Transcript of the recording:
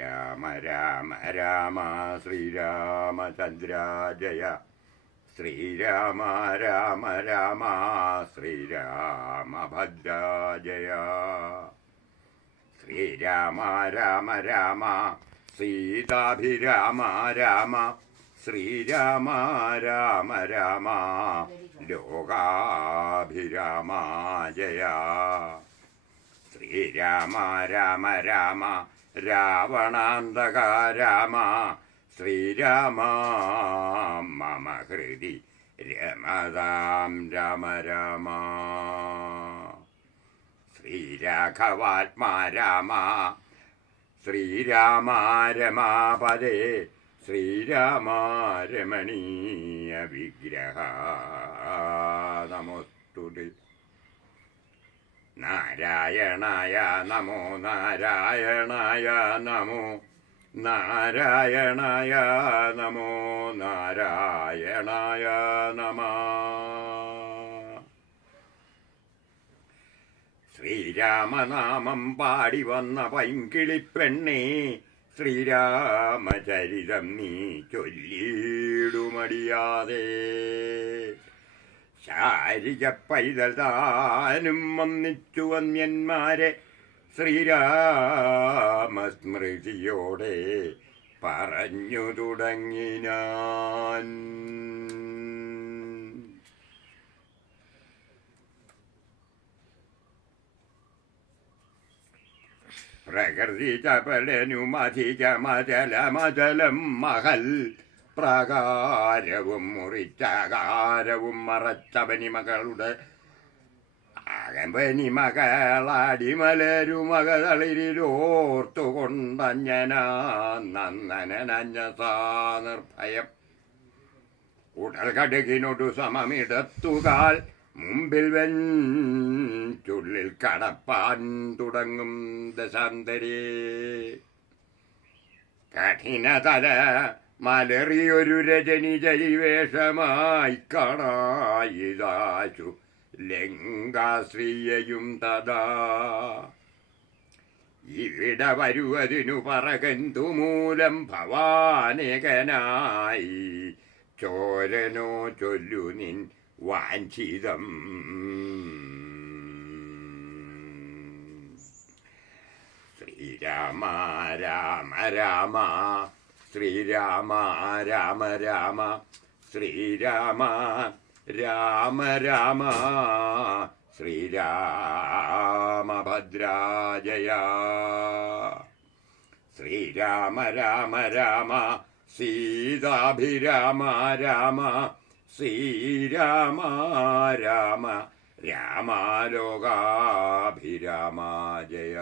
രാമ രാമ രാമ ശ്രീരാമചന്ദ്ര ജയ. ശ്രീരാമ രാമ രാമ ശ്രീരാമഭദ്ര ജയ. ശ്രീരാമ രാമ രാമ സീതാഭിരാമ രാമ. ശ്രീരാമ രാമ രാമ ലോകാഭിരാമ ജയ. ശ്രീരാമ രാമ രാമ രാവണാന്തക രാമ. ശ്രീരാമ മമ ഹൃദി രമതാം രാമ രാമ. ശ്രീരാഘവാത്മാ രാമ. ശ്രീരാമ രമാപദേ. ശ്രീരാമ രമണീയ വിഗ്രഹ നമോസ്തുതേ. നാരായണായ നമോ നാരായണായ നമോ നാരായണായ നമോ നാരായണായ നമഃ. ശ്രീരാമനാമം പാടി വന്ന പൈങ്കിളിപ്പെണ്ണേ. ശ്രീരാമചരിതം നീ ചൊല്ലിയിടുമടിയാതെ. ശാരിക പൈതൽ താനും വന്നിച്ചു വന്യന്മാരെ. ശ്രീരാമസ്മൃതിയോടെ പറഞ്ഞു തുടങ്ങിനാൻ. പ്രകൃതി ചപലനുമധികമചലമചലം മഹൽ. പ്രാകാരവും മുറിച്ചാകാരവും മറച്ചവനിമകളുടെ അകമ്പനിമകളാടിമലരുമകളിലോർത്തുകൊണ്ടഞ്ഞനാ നന്ദനഞ്ഞസാ നിർഭയം. ഉടൽ കടുകിനൊടു സമമിടത്തുകാൽ മുമ്പിൽ വെഞ്ചുള്ളിൽ കടപ്പാൻ തുടങ്ങും ദശാന്തരേ. കഠിനതല മലറിയൊരു രജനി ജൈവേഷമായി കാണായിതാശു ലങ്കാശ്രീയയും തഥാ. ഇവിടെ വരുവതിനു പറകന്തു മൂലം ഭവാനേകനായി. ചോരനോ ചൊല്ലു നിൻ വാഞ്ചിതം. ശ്രീരാമ രാമ രാമ ശ്രീരാമ രാമ രാമ ശ്രീരാമ രാമ രാമ ശ്രീരാമഭദ്ര ജയ. ശ്രീരാമ രാമ രാമ സീതാഭിരാമ രാമ. ശ്രീരാമ രാമ രാമ ലോകാഭിരാമ ജയ.